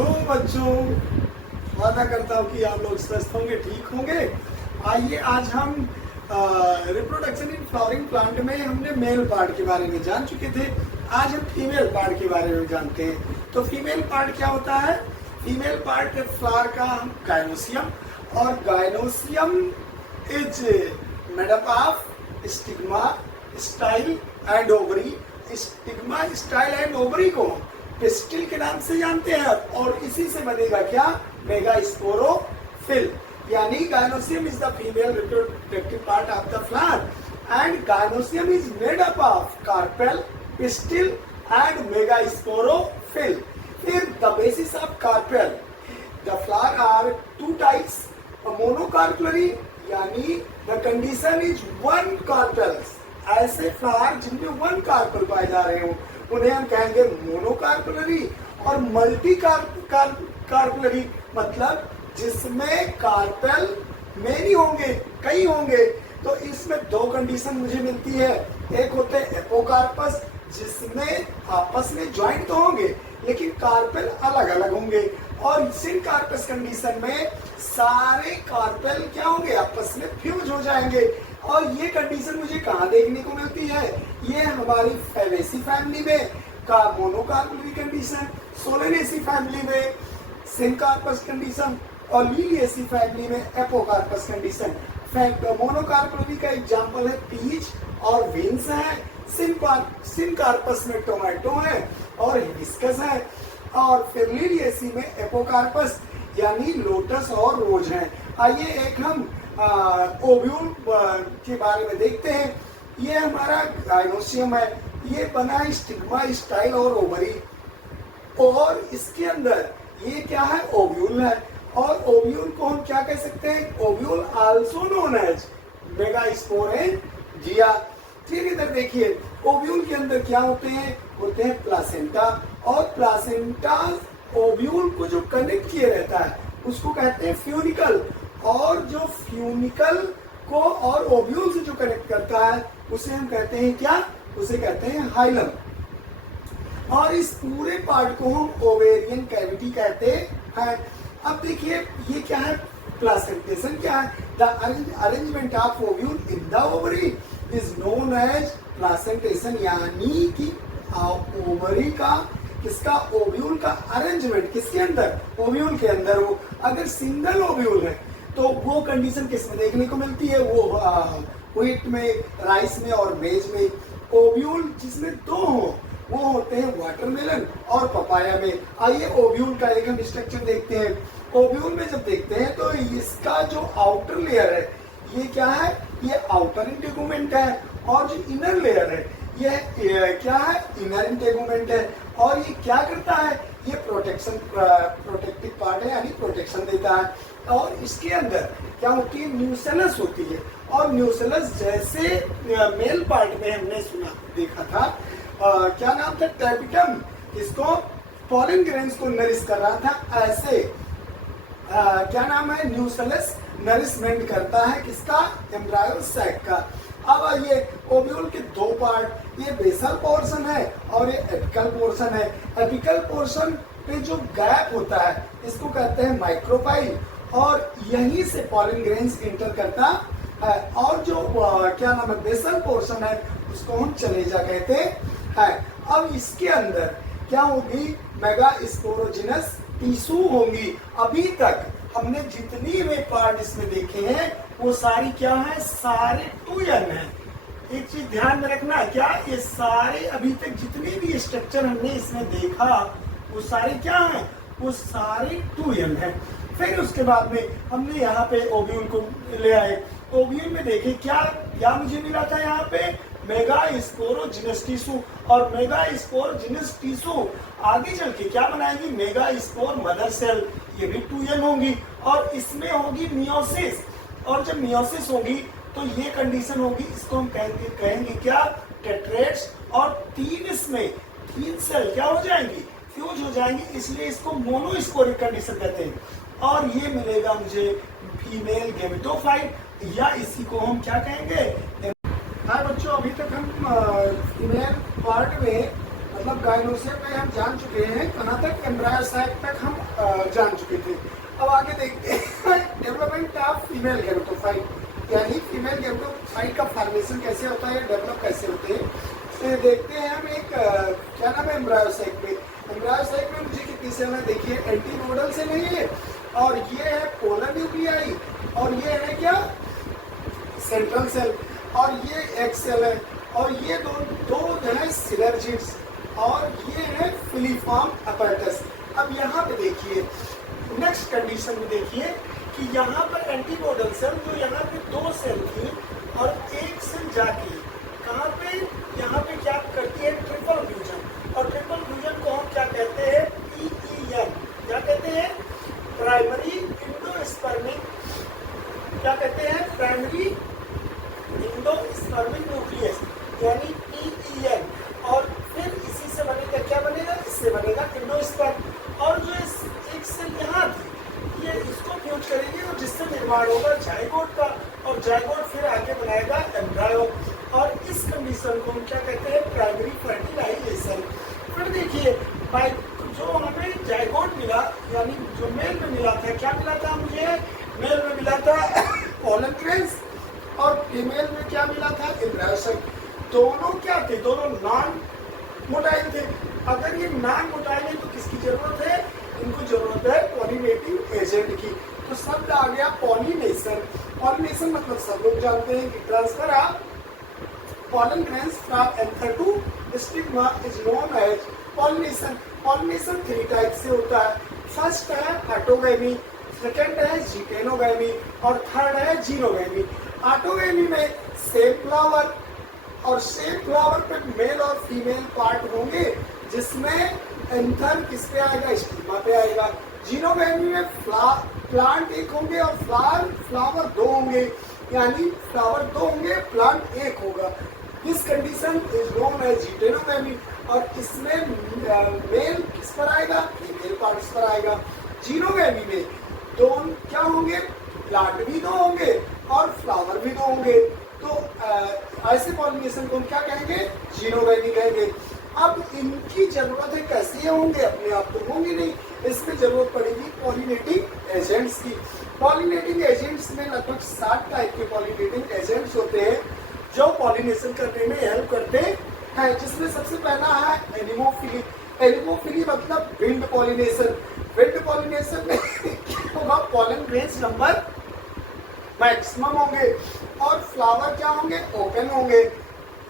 Hello बच्चों, वादा करता हूँ कि आप लोग स्वस्थ होंगे, ठीक होंगे। आइए आज हम रिप्रोडक्शन इन फ्लावरिंग प्लांट में हमने मेल पार्ट के बारे में जान चुके थे। आज हम फीमेल पार्ट के बारे में जानते हैं। तो फीमेल पार्ट क्या होता है? फीमेल पार्ट फ्लावर का गायनोसियम, और gynoecium is made up of stigma, style and ovary. Stigma, style and ovary को पिस्टिल के नाम से जानते हैं, और इसी से बनेगा क्या? मेगास्पोरोफिल। यानी gynoecium is the female reproductive part of the flower, and gynoecium is made up of carpel, pistil and megasporophyll. फिर the basis of carpel, the flower are two types, monocarpellary यानी the condition is one carpels. ऐसे flower जिनमें one carpel पाए जा रहे हो उन्हें हम कहेंगे मोनोकार्पलरी, और मल्टी कार्पलरी मतलब जिसमें कार्पेल मेनी होंगे, कई होंगे। तो इसमें दो कंडीशन मुझे मिलती है। एक होते हैं एपोकार्पस, जिसमें आपस में ज्वाइंट तो होंगे लेकिन कार्पेल अलग अलग होंगे, और सिनकार्पस कंडीशन में सारे कार्पेल क्या होंगे? आपस में फ्यूज हो जाएंगे। और ये कंडीशन मुझे कहाँ देखने को मिलती है? ये हमारी फेबेसी फैमिली में का मोनोकार्पलरी कंडीशन, सोलेनेसी फैमिली में सिनकार्पस कंडीशन, और लिलिएसी फैमिली में एपोकार्पस कंडीशन। मोनोकार्पलरी का एग्जांपल है पीच और विंस है। सिनकार्पस में टोमेटो है और हिबिस्कस है, और फिर लिलिएसी में एपोकार्पस यानी लोटस और रोज है। आइए एक हम ओव्यूल के बारे में देखते हैं। ये हमारा गायनोसियम है, ये बना है स्टिग्मा, स्टाइल और ओवरी, और इसके अंदर ये क्या है? ओव्यूल है। और ओव्यूल को हम क्या कह सकते हैं? Ovule also known as megasporangia. फिर इधर देखिए, ओव्यूल के अंदर क्या होते हैं? होते हैं प्लासेंटा, और प्लासेंटा ओव्यूल को जो कनेक्ट किए रहता है उसको कहते हैं फ्यूनिकल, और जो फ्यूनिकल को और ओव्यूल से जो कनेक्ट करता है उसे हम कहते हैं क्या? उसे कहते हैं हाइलम। और इस पूरे पार्ट को हम ओवेरियन कैविटी कहते हैं। अब देखिए ये क्या है? प्लासेंटेशन क्या है? The arrangement of ovule in the ovary is known as placentation, यानी कि ओवरी का किसका? ओव्यूल का अरेंजमेंट किसके अंदर? ओव्यूल के अंदर हो। अगर सिंगल ओव्यूल है तो वो कंडीशन किसमें देखने को मिलती है? वो व्हीट में, राइस में और मेज में। ओव्यूल जिसमें दो हो वो होते हैं वाटरमेलन और पपाया में। आइए ओव्यूल का एक हम स्ट्रक्चर देखते हैं। ओव्यूल में जब देखते हैं तो इसका जो आउटर लेयर है ये क्या है? ये आउटर इंटेगुमेंट है, और जो इनर लेयर है ये क्या है? इनर इंटेगुमेंट है। और ये क्या करता है? ये प्रोटेक्टिव पार्ट है, यानी प्रोटेक्शन देता है। और इसके अंदर क्या होती है? न्यूसेलस होती है, और न्यूसेलस जैसे मेल पार्ट में हमने सुना देखा था, क्या नाम था? टेपिटम, इसको पॉलन ग्रेन्स को नरिश कर रहा था। ऐसे क्या नाम है? न्यूसेलस नरिशमेंट करता है किसका? एम्ब्रायो सैक का। अब ये ओव्यूल के दो पार्ट, ये बेसल पोर्शन है और ये एपिकल पोर्शन है। एपिकल पोर्शन पे जो गैप होता है इसको कहते हैं माइक्रोपाइल, और यहीं से पॉलन ग्रेन्स इंटर करता है। और जो क्या नाम है? बेसल पोर्शन है उसको हम चलेजा कहते हैं। अब इसके अंदर क्या होगी? मेगास्पोरोजिनस टिश्यू होंगी। अभी तक हमने जितनी वे पार्ट इसमें देखे हैं वो सारी क्या है? सारे टूयन है। एक चीज ध्यान में रखना, क्या ये सारे अभी तक जितने भी स्ट्रक्चर हमने इसमें देखा वो सारे क्या है? वो सारे टूयन है। फिर उसके बाद में हमने यहाँ पे ओव्यूल को ले आए। ओव्यूल में देखे क्या मुझे मिला था? यहाँ पे मेगास्पोरोजिनस टिश्यू, और मेगास्पोरोजिनस टिश्यू आगे चल के क्या बनाएंगी? मेगास्पोर मदर सेल, ये भी टूयन होंगी, और इसमें होगी मियोसिस। और जब मियोसिस होगी तो ये कंडीशन होगी, इसको हम कहेंगे क्या? टेट्रेट्स। और इसमें तीन सेल क्या हो जाएंगी? फ्यूज हो जाएंगी, इसलिए इसको मोनोस्पोरिक कंडीशन कहते हैं। और ये मिलेगा मुझे फीमेल गेमेटोफाइट, या इसी को हम क्या कहेंगे? हाँ बच्चों, अभी तक हम फीमेल पार्ट में मतलब गायनोसेक में हम जान चुके हैं, कहाँ तक, एम्ब्रायोसाइक तक हम जान चुके थे। अब आगे देखते हैं डेवलपमेंट ऑफ फीमेल गैमेटोफाइट, यानी फीमेल गैमेटोफाइट का फॉर्मेशन कैसे होता है, डेवलप कैसे होते हैं। तो देखते हैं हम एक क्या नाम है एम्ब्रायोसाइक में। एम्ब्रायोसाइक में मुझे कितनी सेल है देखिए, एंटीनोडल सेल है ये, और ये है पोलर न्यूक्लियाई, और ये है क्या सेंट्रल सेल, और ये एक सेल है, और ये दो है सिलर्जिड्स, और ये है फिलीफॉर्म अपैरेटस। अब यहाँ पे देखिए नेक्स्ट कंडीशन में देखिए कि यहाँ पर एंटीनोडल सेल जो यहाँ पे 2 सेल थी और एक सेल जाके कहाँ पे, यहाँ पे क्या करती है ट्रिपल फ्यूजन, और ट्रिपल फ्यूजन को हम क्या कहते हैं PEN, क्या कहते हैं प्राइमरी इंडोस्पर्मिक, क्या कहते हैं प्राइमरी इंडोस्पर्मिक न्यूक्लियस, यानी PEN, और फिर इसी से बनेगा क्या बनेगा, इससे बनेगा इंडोस्पर्म, और जो एक सेल यहाँ थी ये इसको फ्यूज करेगी और जिससे निर्माण होगा जाइगोट का, और जाइगोट फिर आगे बनाएगा एम्ब्रायो, और इस कंडीशन को हम क्या कहते हैं प्राइमरी फर्टिलाइजेशन। फिर देखिए बाय जो हमें जाइगोट मिला, यानी जो मेल में मिला था, क्या मिला था मुझे, मेल में मिला था पोलन ग्रेन्स, और फीमेल में क्या मिला था एम्ब्रायोसाइक। दोनों क्या थे, दोनों नॉन मोटाइल थे। अगर ये नॉन मोटाइल है तो किसकी जरूरत है, इनको जरूरत है पॉलिनेटिंग एजेंट की। तो शब्द आ गया पॉलिनेशन। पॉलिनेशन मतलब सब लोग जानते हैं कि transfer of pollen grains from anther to stigma is known as pollination. Pollination 3 type से होता है। फर्स्ट है ऑटोगैमी, सेकंड है जिटेनोगैमी, और थर्ड है जीनोगैमी। ऑटोगैमी में सेम फ्लावर, और सेम फ्लावर पे मेल और फीमेल पार्ट होंगे, जिसमें एंथर किस पे आएगा, स्टिग्मा पे आएगा। जीनोगैमी में प्लांट एक होंगे और फ्लावर 2 होंगे, यानी फ्लावर 2 होंगे, प्लांट 1 होगा। This condition is known as geitonogamy, और इसमें मेल किस पर आएगा, फीमेल पार्ट्स पर आएगा। जीनोगैमी में दोनों क्या होंगे, प्लांट भी 2 होंगे और फ्लावर भी 2 होंगे। तो ऐसे पॉलिनेशन को हम क्या कहेंगे, जीनोगैमी कहेंगे। अब इनकी जरूरत है कैसे होंगे, अपने आप तो होंगे नहीं, इसमें जरूरत पड़ेगी पॉलिनेटिंग एजेंट्स की। पॉलिनेटिंग एजेंट्स में लगभग 7 टाइप के पॉलिनेटिंग एजेंट्स होते हैं जो पॉलिनेशन करने में हेल्प करते हैं, जिसमें सबसे पहला है एनिमोफिली। एनिमोफिली मतलब विंड पॉलिनेशन। विंड पॉलिनेशन में होगा पॉलन ग्रेन्स नंबर मैक्सिमम होंगे, और फ्लावर क्या होंगे, ओपन होंगे,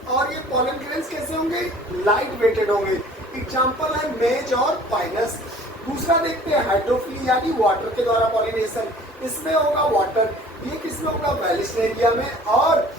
और ये पॉलन ग्रेन्स कैसे होंगे, लाइट वेटेड होंगे। एग्जाम्पल है मेज और पाइनस। दूसरा देखते हैं हाइड्रोफिली, यानी वाटर के द्वारा पॉलिनेशन। इसमें होगा वाटर, ये किसमें होगा, वेलिस्नेरिया में, और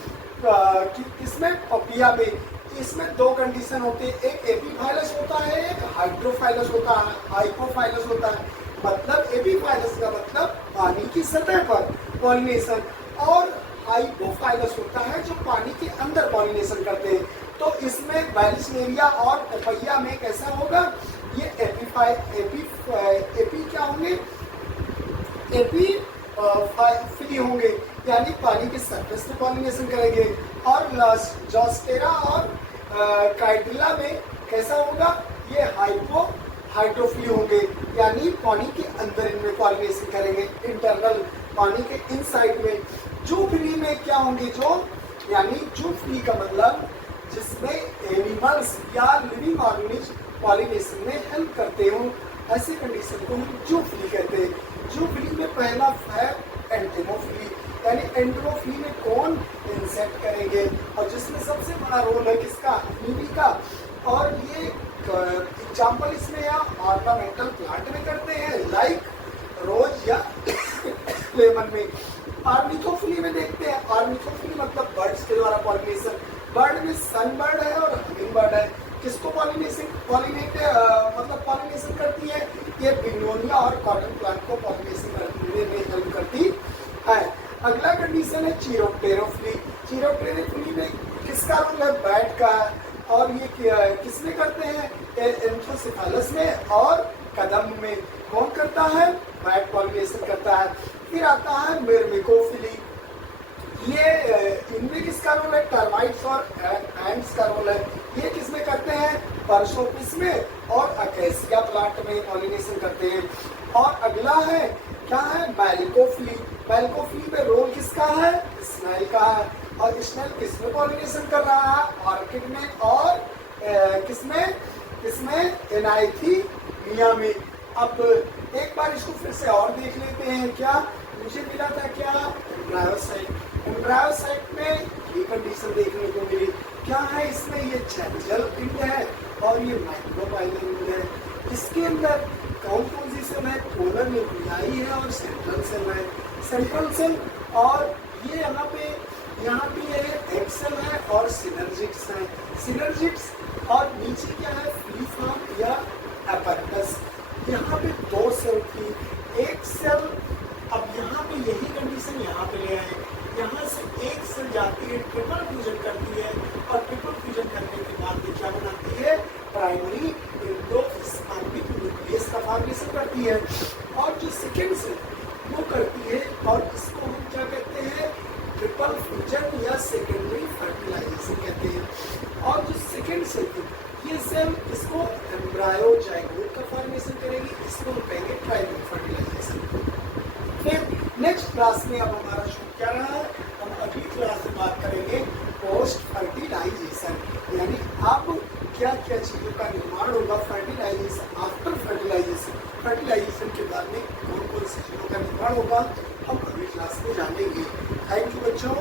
किसमें, पपिया में। इसमें 2 कंडीशन होती है, एक एपीफाइलस होता है, एक हाइड्रोफाइलस होता है, हाइपोफाइलस होता है। मतलब एपीफाइलस का मतलब पानी की सतह पर पॉलिनेशन, और हाइपोफाइलस होता है जो पानी के अंदर पॉलिनेशन करते हैं। तो इसमें वेलिस्नेरिया और पपिया में कैसा होगा, ये एपी क्या होंगे, एपीफिली होंगे, यानी पानी के सरफेस पे पॉलिनेशन करेंगे। और जॉस्टेरा और काइटिला में कैसा होगा, ये हाइड्रोफिली होंगे, यानी पानी के अंदर इनमें पॉलिनेशन करेंगे, इंटरनल पानी के इनसाइड में। जूफिली में क्या होंगे, जो यानी जूफिली का मतलब जिसमें एनिमल्स या लिविंग ऑर्गेनिज्म पॉलिनेशन में हेल्प करते हो, ऐसी कंडीशन को हम जूफिली कहते हैं। जूफिली में पहला है एंटेमोफिली, यानी एंटेमोफिली में कौन इंसेक्ट करेंगे, और जिसमें सबसे बड़ा रोल है किसका, नीवी का। और ये एग्जाम्पल इसमें या ऑर्नामेंटल प्लांट में करते हैं, लाइक रोज या लेमन में। ऑर्निथोफिली में देखते हैं, ऑर्निथोफिली मतलब बर्ड्स के द्वारा पॉलिनेशन। बर्ड में सनबर्ड है और हमिंग बर्ड है। किसको पॉलिनेशन करती है, ये बिग्नोनिया और कॉटन प्लांट को पॉलिनेशन करने में हेल्प करती है। अगला कंडीशन है चीरोप्टेरोफिली। चीरोप्टेरोफिली में किसका रोल है, बैट का है, और ये किसमें करते हैं, एंथ्रोसेफेलस में और कदम में। कौन करता है, बैट पॉलिनेशन करता है। फिर आता है मिर्मिकोफिली, ये इनमें किसका रोल है, टर्माइट्स और एंट्स का रोल है। ये किसमें करते हैं? पर्सोपिस में और अकेसिया प्लांट में पॉलिनेशन करते हैं। और अगला है क्या है? मैलिकोफिली। मैलिकोफिली में रोल किसका है? स्नेल का है। और स्नेल किसमें पॉलिनेशन कर रहा है? ऑर्किड में और किसमें एनाइथिमिया में। अब एक बार इसको फिर से और देख लेते हैं। क्या मुझे मिला था? क्या एम्ब्रायोसाइट। एम्ब्रायोसाइट में ये कंडीशन देखने को मिली। क्या है इसमें? ये जल पिंड है और ये माइक्रोबाइलम है। इसके अंदर कौन कौन सी सेल है? पोलर न्यूक्लियाई है और सेंट्रल सेल है। सेंट्रल सेल और ये यहाँ पे ये एक्सेल है और सिनर्जिक्स है। सिनर्जिक्स और नीचे क्या है? फ्री फॉर्म या एपर्टस। यहाँ पे दो सेल थी, एक सेल। अब यहाँ पे यही कंडीशन यहाँ पे ले आए। यहाँ से एक सेल जाती है, ट्रिपल फ्यूजन करती है और ट्रिपल फ्यूजन करने के बाद क्या बनाती है? प्राइमरी एंडोप्लाज्मिक न्यूक्लियस का फॉर्मेशन करती है। और जो सेकेंड सेल वो करती है और इसको हम क्या कहते हैं? ट्रिपल फ्यूजन या सेकेंडरी फर्टिलाइजेशन कहते हैं। और जो सेकेंड सेल थी ये सेल इसको एम्ब्रायो जाइगोट का फॉर्मेशन करेगी, इसको हम कहेंगे प्राइमरी फर्टिलाइजेशन। फिर नेक्स्ट क्लास में अब हमारा शो क्या रहा है? हम अगली क्लास में बात करेंगे पोस्ट फर्टिलाइजेशन, यानी अब क्या क्या चीज़ों का निर्माण होगा फर्टिलाइजेशन, आफ्टर फर्टिलाइजेशन। फर्टिलाइजेशन के बाद में कौन कौन सी चीज़ों का निर्माण होगा हम अगली क्लास में जानेंगे। थैंक यू बच्चों।